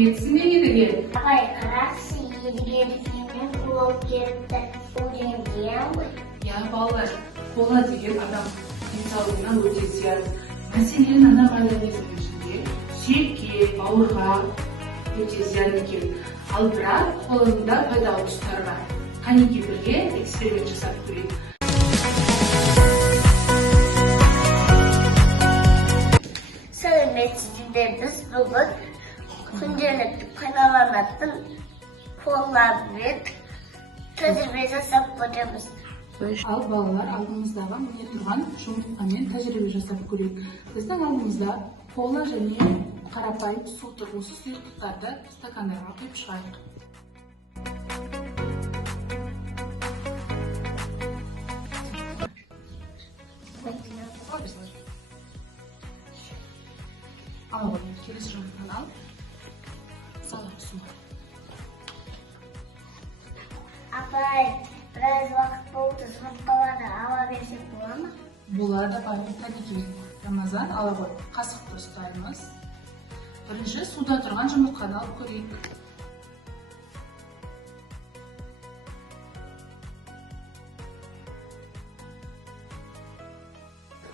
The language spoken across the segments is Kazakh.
Рахметсің егерге. Ағай, қарақшы едігені киімнен болып кетті. Ол жеңген ғой. Я, балалар, кола деген адам денсаулығына өте зиян. Мәселен, ана майонездің ішінде сүйекке, бауырға өте зиян екен. Ал бірақ коланың да пайдалы тұстары бар. Қанекей бірге эксперимент жасап көрейік. Сәлеметсіздер, біз бүгін күнделікті пайдаланатын коламен тәжірибе жасап көреміз. Ал балалар, алдымыздағы міне тұрған жұмыртқамен тәжірибе жасап көрейік. Біздің алдымызда кола және қарапайым су тұр. Осы сұйықтықтарды стакандарға құйып шығайық. Ал ғой, келесі жұмыртқаны ал. Салып суға. Апай, біраз уақыт болды, жұмыртқаларды ала берсек бола ма? Болады, бәрі кәдекей. Рамазан, ала ғой, қасықты ұстаймыз. Бірінші суда тұрған жұмыртқаны алып көрейік.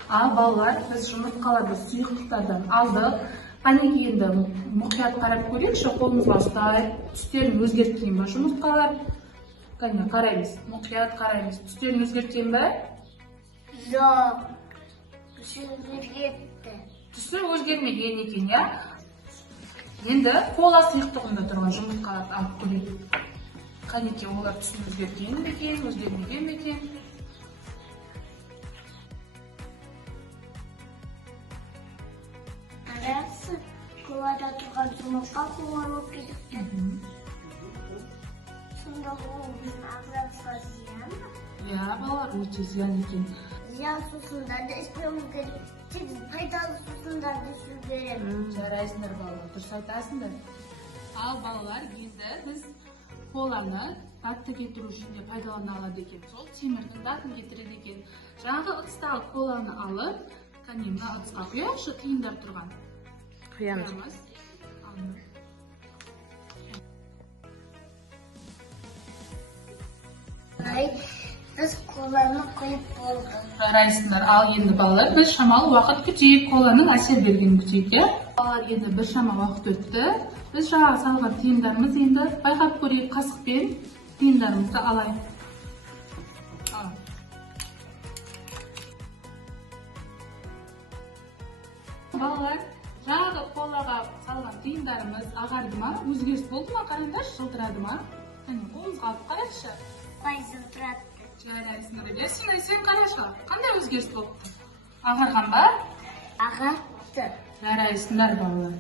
Ал балалар, біз жұмыртқаларды сұйықтықтардан алдық. Қанекей енді мұқият қарап көрейікші, қолымызға ұстайық. Түстерін өзгерткен бе жұмыртқалар? Қане, қараймыз, мұқият қараймыз. Түстерін өзгерткен бе? Жоқ, түсі өзгерді. Түсі өзгермеген екен, я? Енді кола сұйықтығында тұрған жұмыртқаларды алып көрейік. Қанекей, олар түсін өзгерген бе екен, өзгермеген бе екен? Қарасы, колада тұрған жұмыртқа кола болып кетіпті. Сонда ол біздің ағзамызға зиян ба? Я, балалар, өте зиян екен. Зиян сусындарды ішпеуіміз керек. Тек пайдалы сусындарды ішу керек. Жарайсыңдар балалар, дұрыс айтасыңдар. Ал балалар, енді біз коланы датты кетіру үшін де пайдалана алады екен. Сол темірдің датын кетіреді екен. Жаңағы ыдыстағы коланы алып, қане мына ыдысқа құяйықшы, тиындар тұрған. Құямыз. Біз коланы құйып болды. Жарайсыңдар. Ал енді балалар, біз шамалы уақыт күтейік, коланың әсер бергенін күтейік, е? Балалар, енді бір шама уақыт өтті. Біз жаңағы салған тиындарымыз енді байқап көрейік, қасықпен тиындарымызды алайық. Балалар, жаңағы колаға салған тиындарымыз ағарды ма, өзгеріс болды ма, қараңдаршы, жылтырады ма? Қолымызға алып қарайықшы. Бай жылтырады. Жарайсыңдар. Сен қарашы, қандай өзгеріс болыпты? Ағарған ба? Ағарды. Жарайсыңдар балалар.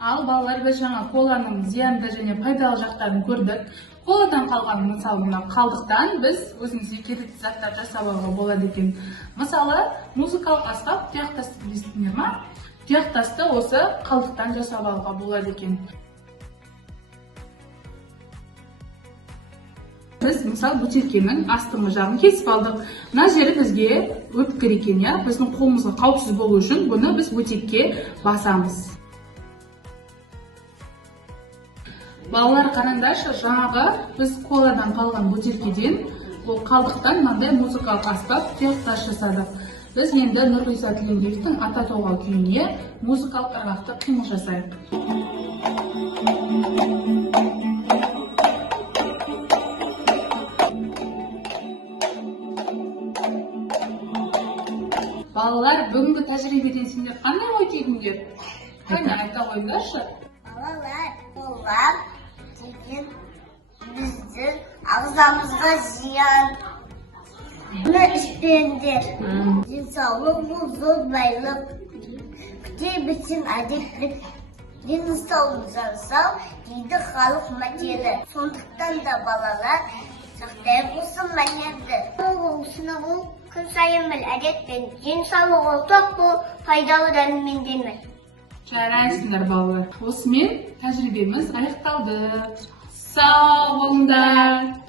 Ал балалар, біз жаңа коланың зиянды және пайдалы жақтарын көрдік. Коладан қалған мысалы мына қалдықтан біз өзімізге керекті заттар жасап алуға болады екен. Мысалы, музыкалық аспап тұяқтасты білесіңдер ме? Тұяқтасты осы қалдықтан жасап алуға болады екен. Біз мысалы бөтелкенің астыңғы жағын кесіп алдық. Мына жері бізге өткір екен, я? Біздің қолымызға қауіпсіз болу үшін бұны біз бөтелке басамыз. Балалар, қараңдаршы, жаңағы біз коладан қалған бөтелкеден, ол қалдықтан мынандай музыкалық аспап тұяқтас жасадық. Біз енді Нұрғиса Тілендиевтің Ата толғау күйіне музыкалық ырғақты қимыл жасайық. Балалар, бүгінгі тәжірибеден сендер қандай ой түйдіңдер? Қане, айта қойыңдаршы. Балалар, колар деген біздің ағзамызға зиян. Бұны ішпеңдер. Денсаулық бұл зор байлық. Күтей бітсін әдептік. Дені саумыздан сау, дейді халық мәтелі. Сондықтан да балалар сақтай болсын мәнерді. Осыны бұл күн сайын біл әдетпен денсаулығы тоқ бұл пайдалы дәруменденмей. Жарайсыңдар балалар. Осымен тәжірибеміз аяқталды. Сау болыңдар.